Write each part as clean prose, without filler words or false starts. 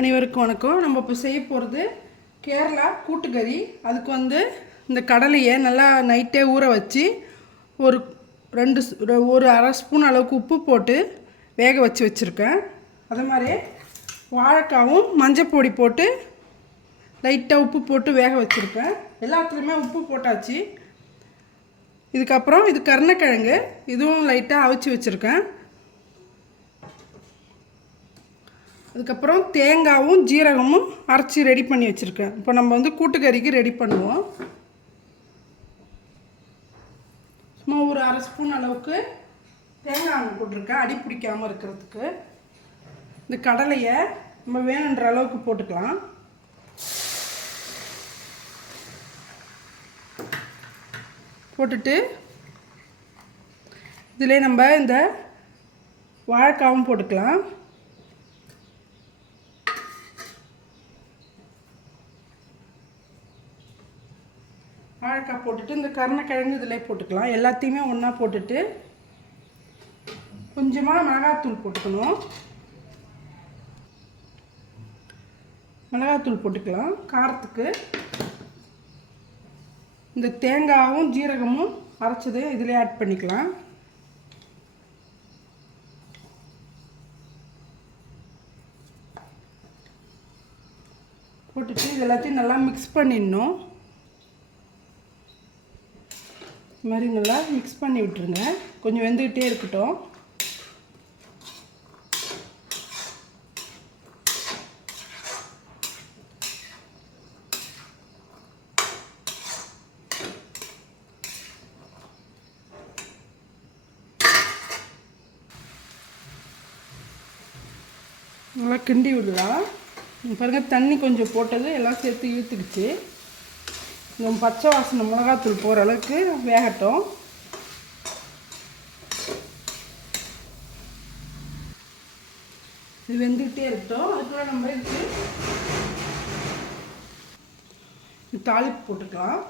அனைவருக்கும் வணக்கம். நம்ம இப்போ செய்ய போகிறது கேரளா கூட்டுக்கறி. அதுக்கு இந்த கடலையை நல்லா நைட்டே ஊற வச்சு ஒரு அரை ஸ்பூன் அளவுக்கு உப்பு போட்டு வேக வச்சுருக்கேன். அதே மாதிரி வாழைக்காவும் மஞ்சள் பொடி போட்டு லைட்டாக உப்பு போட்டு வேக வச்சுருக்கேன். எல்லாத்துலேயுமே உப்பு போட்டாச்சு. இதுக்கப்புறம் இது கருணக்கிழங்கு, இதுவும் லைட்டாக அவிச்சு வச்சுருக்கேன். அதுக்கப்புறம் தேங்காயும் ஜீரகமும் அரைச்சி ரெடி பண்ணி வச்சுருக்கேன். இப்போ நம்ம கூட்டுக்கறிக்கு ரெடி பண்ணுவோம். சும்மா ஒரு அரை ஸ்பூன் அளவுக்கு தேங்காய் போட்டிருக்கேன், அடி பிடிக்காமல் இருக்கிறதுக்கு. இந்த கடலையை நம்ம வேணுன்ற அளவுக்கு போட்டுக்கலாம். போட்டுட்டு இதிலே நம்ம இந்த வாழைக்காவும் போட்டுக்கலாம். வாழைக்காய் போட்டுட்டு இந்த கருணக்கிழங்கு இதில் போட்டுக்கலாம். எல்லாத்தையுமே ஒன்றா போட்டுட்டு கொஞ்சமாக மிளகாத்தூள் போட்டுக்கணும். மிளகாத்தூள் போட்டுக்கலாம் காரத்துக்கு. இந்த தேங்காயும் ஜீரகமும் அரைச்சது இதில் ஆட் பண்ணிக்கலாம். போட்டுட்டு இது எல்லாத்தையும் நல்லா மிக்ஸ் பண்ணிடணும். இது மாதிரி நல்லா மிக்ஸ் பண்ணி விட்டுருங்க. கொஞ்சம் வெந்துக்கிட்டே இருக்கட்டும். நல்லா கிண்டி விடலாம். பாருங்கள், தண்ணி கொஞ்சம் போட்டது எல்லாம் சேர்த்து இழுத்துக்கிச்சு. இந்த பச்சை வாசனை மிளகாத்தூள் போகிற அளவுக்கு வேகட்டும். இது வெந்துக்கிட்டே இருக்கட்டும். அதுக்குள்ள நம்ம இதுக்கு தாளிப்பு போட்டுக்கலாம்.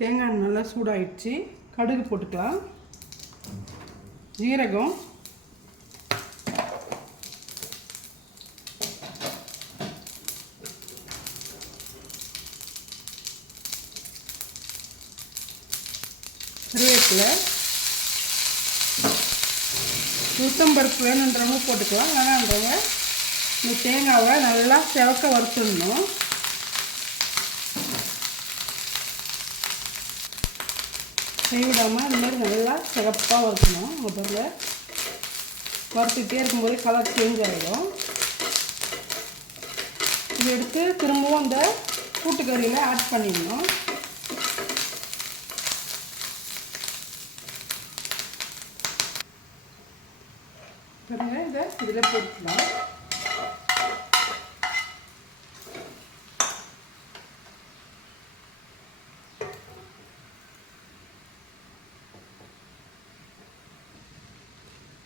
தேங்காய் நல்லா சூடாயிடுச்சு. கடுகு போட்டுக்கலாம், ஜீரகம், கருவேப்பிலை, உளுத்தம்பருப்பு வேணுன்றவங்க போட்டுக்கலாம், வேணான்றவங்க இந்த தேங்காவை நல்லா செவக்க வறுத்துடணும். கைவிடாமல் இந்த மாதிரி நல்லா சிறப்பாக வறுக்கணும். முதல்ல வறுத்துக்கிட்டே இருக்கும்போது கலர் சேஞ்ச் ஆகிடும். இதை எடுத்து திரும்பவும் இந்த கூட்டுக்கறியில் ஆட் பண்ணிடணும். பாருங்க, இதை இதில் போட்டுக்கலாம்.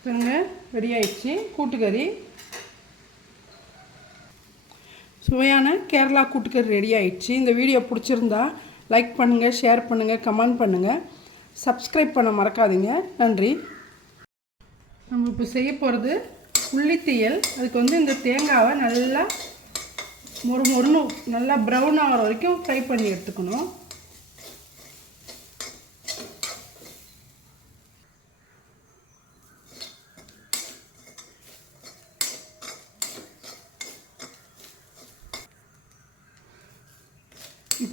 பாருங்க, ரெடி ஆயிடுச்சு கூட்டுக்கறி. சுவையான கேரளா கூட்டுக்கறி ரெடி ஆயிடுச்சு. இந்த வீடியோ பிடிச்சிருந்தா லைக் பண்ணுங்கள், ஷேர் பண்ணுங்கள், கமெண்ட் பண்ணுங்கள், சப்ஸ்கிரைப் பண்ண மறக்காதீங்க. நன்றி. நம்ம இப்போ செய்ய போகிறது உள்ளித்தீயல். அதுக்கு இந்த தேங்காவை நல்லா மொறுமொறுன்னு நல்லா ப்ரௌன் ஆகிற வரைக்கும் ஃப்ரை பண்ணி எடுத்துக்கணும்.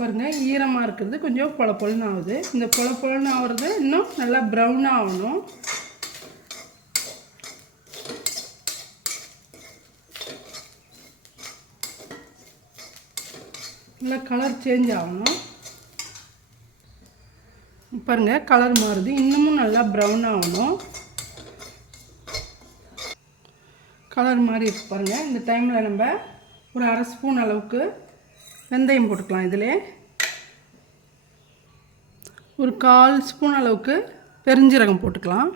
பாருங்கள், ஈரமாக இருக்கிறது கொஞ்சம் பொல பொலன்னு ஆகுது. இந்த பொல பொலன்னு ஆகுறது இன்னும் நல்லா ப்ரௌனாக ஆகணும். நல்லா கலர் சேஞ்ச் ஆகணும். பாருங்கள், கலர் மாறுது. இன்னமும் நல்லா ப்ரௌன் ஆகணும். கலர் மாறி இருக்கு பாருங்கள். இந்த டைமில் நம்ம ஒரு அரை ஸ்பூன் அளவுக்கு வெந்தயம் போட்டுக்கலாம். இதில் ஒரு 1/4 ஸ்பூன் அளவுக்கு பெருஞ்சீரகம் போட்டுக்கலாம்.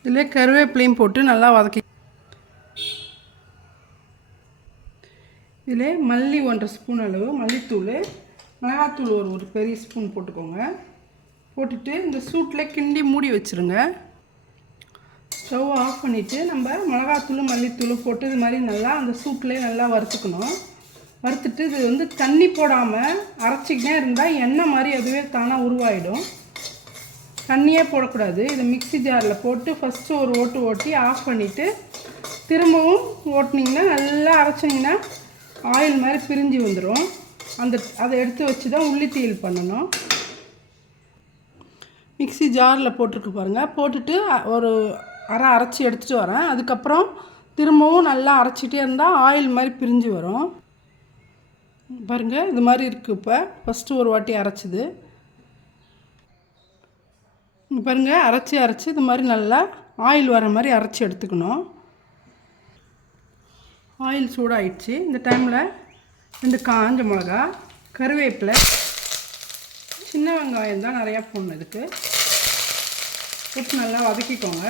இதில் கருவேப்பிலையும் போட்டு நல்லா வதக்கி, இதில் மல்லி 1/2 ஸ்பூன் அளவு மல்லித்தூள், மிளகாத்தூள் ஒரு பெரிய ஸ்பூன் போட்டுக்கோங்க. போட்டுட்டு இந்த சூட்டில் கிண்டி மூடி வச்சுருங்க. ஸ்டவ் ஆஃப் பண்ணிவிட்டு நம்ம மிளகாத்தூள் மல்லித்தூள் போட்டு இது மாதிரி நல்லா அந்த சூட்லேயே நல்லா வறுத்துக்கணும். வறுத்துட்டு இது வந்து தண்ணி போடாமல் அரைச்சிக்கிட்டே இருந்தால் எண்ணெய் மாதிரி அதுவே தானாக உருவாயிடும். தண்ணியே போடக்கூடாது. இதை மிக்ஸி ஜாரில் போட்டு ஃபஸ்ட்டு ஒரு ஓட்டு ஓட்டி ஆஃப் பண்ணிவிட்டு திரும்பவும் ஓட்டினீங்கன்னா நல்லா அரைச்சிங்கன்னா ஆயில் மாதிரி பிரிஞ்சு வந்துடும். அதை எடுத்து வச்சு தான் உள்ளி தீயல் பண்ணணும். மிக்ஸி ஜாரில் போட்டிருக்கு பாருங்கள். போட்டுட்டு ஒரு அரைச்சி எடுத்துகிட்டு வரேன். அதுக்கப்புறம் திரும்பவும் நல்லா அரைச்சிட்டே இருந்தால் ஆயில் மாதிரி பிரிஞ்சு வரும் பாருங்கள். இது மாதிரி இருக்குது. இப்போ ஃபஸ்ட்டு ஒரு வாட்டி அரைச்சிது பாருங்கள். அரைச்சி இது மாதிரி நல்லா ஆயில் வர மாதிரி அரைச்சி எடுத்துக்கணும். ஆயில் சூடாகிடுச்சு. இந்த டைமில் 2 காஞ்ச மிளகா, கருவேப்பிலை, சின்ன வெங்காயம் தான் நிறையா போடணும். இதுக்கு போட்டு நல்லா வதக்கிக்கோங்க.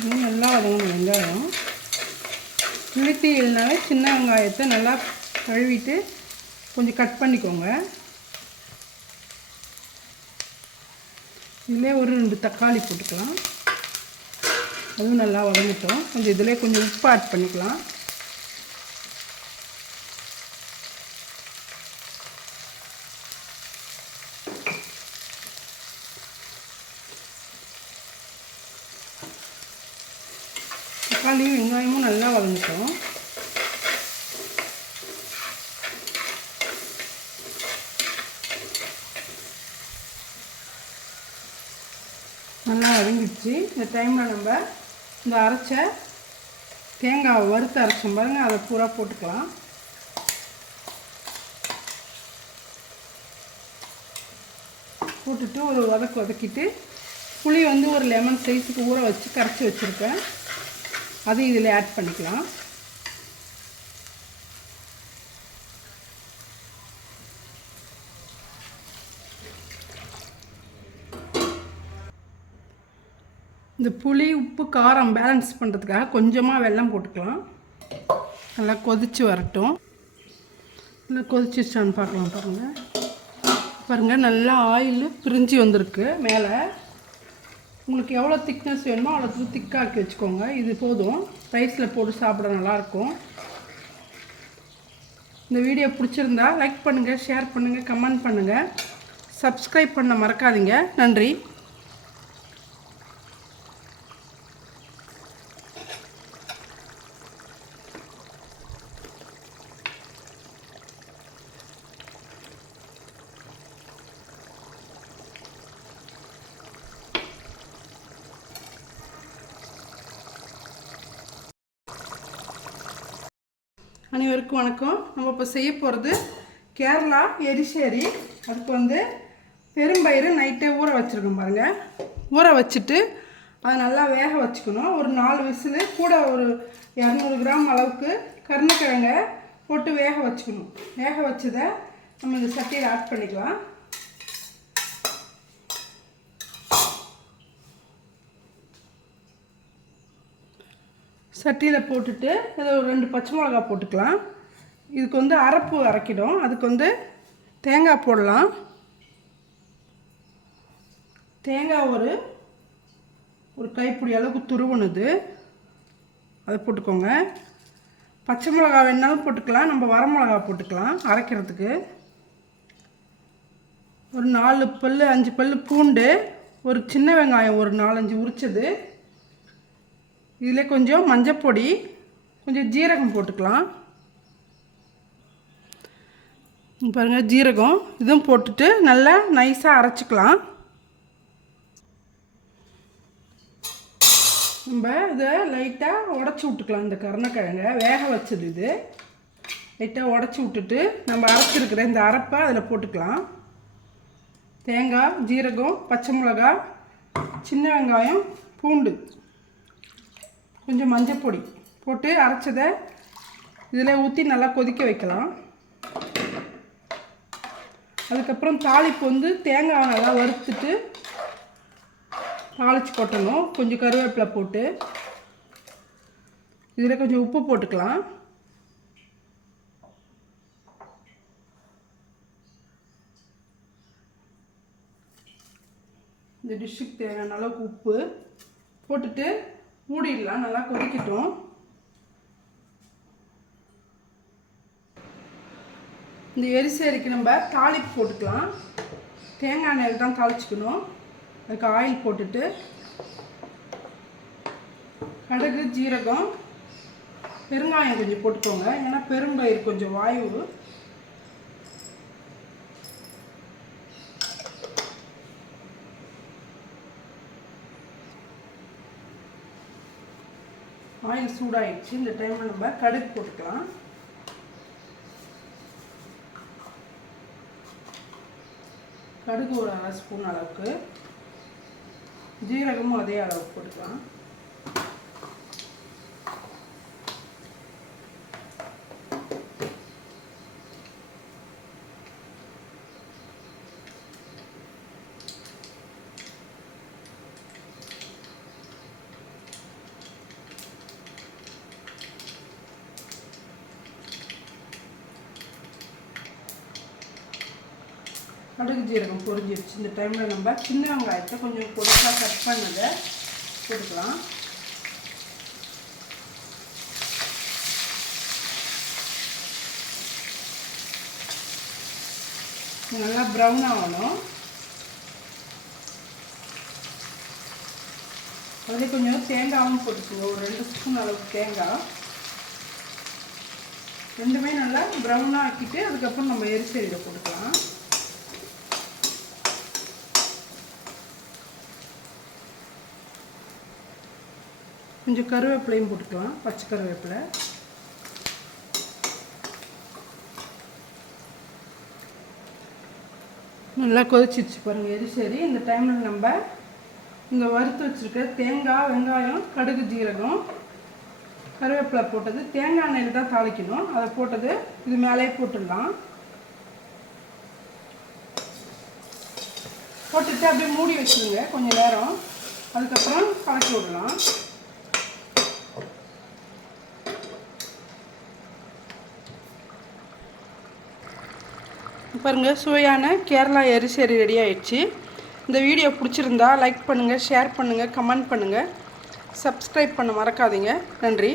இன்னும் நல்லா வதங்கணும் வெங்காயம். உள்ளித்தீயல்னாலே சின்ன வெங்காயத்தை நல்லா கழுவிட்டு கொஞ்சம் கட் பண்ணிக்கோங்க. இதிலே ஒரு 2 தக்காளி போட்டுக்கலாம். அதுவும் நல்லா வதங்கிட்டோம். கொஞ்சம் இதிலே கொஞ்சம் உப்பு ஆட் பண்ணிக்கலாம். தக்காளியும் வெங்காயமும் நல்லா வதங்கிட்டோம். நல்லா வதங்கிடுச்சு. இந்த டைமில் நம்ம இந்த அரைச்ச தேங்காவை வறுத்து அரைச்சோம் பாருங்கள், அதை பூரா போட்டுக்கலாம். போட்டுட்டு ஒரு வதக்கிட்டு புளி வந்து ஒரு லெமன் சைஸுக்கு ஊற வச்சு கரைச்சி வச்சுருக்கேன். அதையும் இதில் ஆட் பண்ணிக்கலாம். இந்த புளி உப்பு காரம் பேலன்ஸ் பண்ணுறதுக்காக கொஞ்சமாக வெல்லம் போட்டுக்கலாம். நல்லா கொதித்து வரட்டும். நல்லா கொதிச்சிச்சான்னு பார்க்கலாம். பாருங்கள் நல்லா ஆயில் பிரிஞ்சு வந்திருக்கு மேலே. உங்களுக்கு எவ்வளோ திக்னஸ் வேணுமோ அவ்வளோ திக்காக்கி வச்சுக்கோங்க. இது போதும். ரைஸில் போட்டு சாப்பிட நல்லாயிருக்கும். இந்த வீடியோ பிடிச்சிருந்தா லைக் பண்ணுங்கள், ஷேர் பண்ணுங்கள், கமெண்ட் பண்ணுங்கள், சப்ஸ்கிரைப் பண்ண மறக்காதீங்க. நன்றி. அனைவருக்கும் வணக்கம். நம்ம இப்போ செய்ய போகிறது கேரளா எரிசேரி. அதுக்கு வந்து பெரும்பயிறு நைட்டே ஊற வச்சுருக்கோம் பாருங்கள். ஊற வச்சுட்டு அதை நல்லா வேக வச்சுக்கணும். ஒரு 4 விசிலு கூட ஒரு 200 கிராம் அளவுக்கு கருணக்கிழங்கை போட்டு வேக வச்சுக்கணும். வேக வச்சதை நம்ம இந்த சட்டியில் ஆட் பண்ணிக்கலாம். சட்டியில் போட்டுட்டு இதில் ஒரு 2 பச்சை மிளகா போட்டுக்கலாம். இதுக்கு வந்து அரைப்பு அரைக்கிடும். அதுக்கு வந்து தேங்காய் போடலாம். தேங்காய் ஒரு கைப்பிடி அளவுக்கு துருவணுது, அதை போட்டுக்கோங்க. பச்சை மிளகா வேணாலும் போட்டுக்கலாம், நம்ம வரமிளகா போட்டுக்கலாம் அரைக்கிறதுக்கு. ஒரு 4 பல் 5 பல் பூண்டு, ஒரு சின்ன வெங்காயம் ஒரு 4-5 உரிச்சது. இதில் கொஞ்சம் மஞ்சப்பொடி, கொஞ்சம் ஜீரகம் போட்டுக்கலாம். பாருங்கள் ஜீரகம் இதுவும் போட்டுட்டு நல்லா நைஸாக அரைச்சிக்கலாம். நம்ம இதை லைட்டாக உடச்சி விட்டுக்கலாம். இந்த கருணக்கிழங்கை வேக வச்சது இது லைட்டாக உடச்சி விட்டுட்டு நம்ம அரைச்சிருக்கிற இந்த அரைப்பை அதில் போட்டுக்கலாம். தேங்காய், ஜீரகம், பச்சை மிளகா, சின்ன வெங்காயம், பூண்டு, கொஞ்சம் மஞ்சப்பொடி போட்டு அரைச்சதை இதில் ஊற்றி நல்லா கொதிக்க வைக்கலாம். அதுக்கப்புறம் தாளிப்பு வந்து தேங்காவை நல்லா வறுத்துட்டு தாளித்து கொட்டணும். கொஞ்சம் கருவேப்பிலை போட்டு இதில் கொஞ்சம் உப்பு போட்டுக்கலாம். இந்த டிஷ்ஷுக்கு தேவையான அளவுக்கு உப்பு போட்டுட்டு மூடிடலாம். நல்லா கொதிக்கட்டும். இந்த எரிசேரிக்கு நம்ம தாளிப்பு போட்டுக்கலாம். தேங்காய் எண்ணெயில் தான் தாளிச்சிக்கணும். அதுக்கு ஆயில் போட்டுட்டு கடுகு, ஜீரகம், பெருங்காயம் கொஞ்சம் போட்டுக்கோங்க. ஏன்னா பெரும்பயிர் கொஞ்சம் வாயு. ஆயில் சூடாயிடுச்சு. இந்த டைமில் நம்ம கடுகு போட்டுக்கலாம். கடுகு ஒரு 1/2 ஸ்பூன் அளவுக்கு, ஜீரகமும் அதே அளவுக்கு போட்டுக்கலாம். கடுகு ஜீரகம் பொரிஞ்சிருச்சு. இந்த டைமில் நம்ம சின்ன வெங்காயத்தை கொஞ்சம் பொடிசாக கட் பண்ணதை போட்டுக்கலாம். நல்லா ப்ரௌன் ஆகணும். அதில் கொஞ்சம் தேங்காயும் போட்டுக்குங்க. ஒரு 2 ஸ்பூன் அளவுக்கு தேங்காய். ரெண்டுமே நல்லா ப்ரௌனாக ஆக்கிட்டு அதுக்கப்புறம் நம்ம எரிசேரியில் போட்டுக்கலாம். கொஞ்சம் கருவேப்பிலையும் போட்டுக்கலாம். பச்சை கருவேப்பிலை. நல்லா கொதிச்சிருச்சு பாருங்கள் எரிசேரி. இந்த டைமில் நம்ம இங்கே வறுத்து வச்சுருக்க தேங்காய், வெங்காயம், கடுகு, ஜீரகம், கருவேப்பிலை போட்டது தேங்காய் எண்ணெயில் தான் தாளிக்கணும். அதை போட்டது இது மேலேயே போட்டுடலாம். போட்டுட்டு அப்படியே மூடி வச்சுருங்க கொஞ்சம் நேரம். அதுக்கப்புறம் கலக்கி விடலாம். பாருங்கள் சுவையான கேரளா எரிசேரி ரெடி ஆயிடுச்சு. இந்த வீடியோ பிடிச்சிருந்தா லைக் பண்ணுங்கள், ஷேர் பண்ணுங்கள், கமெண்ட் பண்ணுங்கள், சப்ஸ்கிரைப் பண்ண மறக்காதீங்க. நன்றி.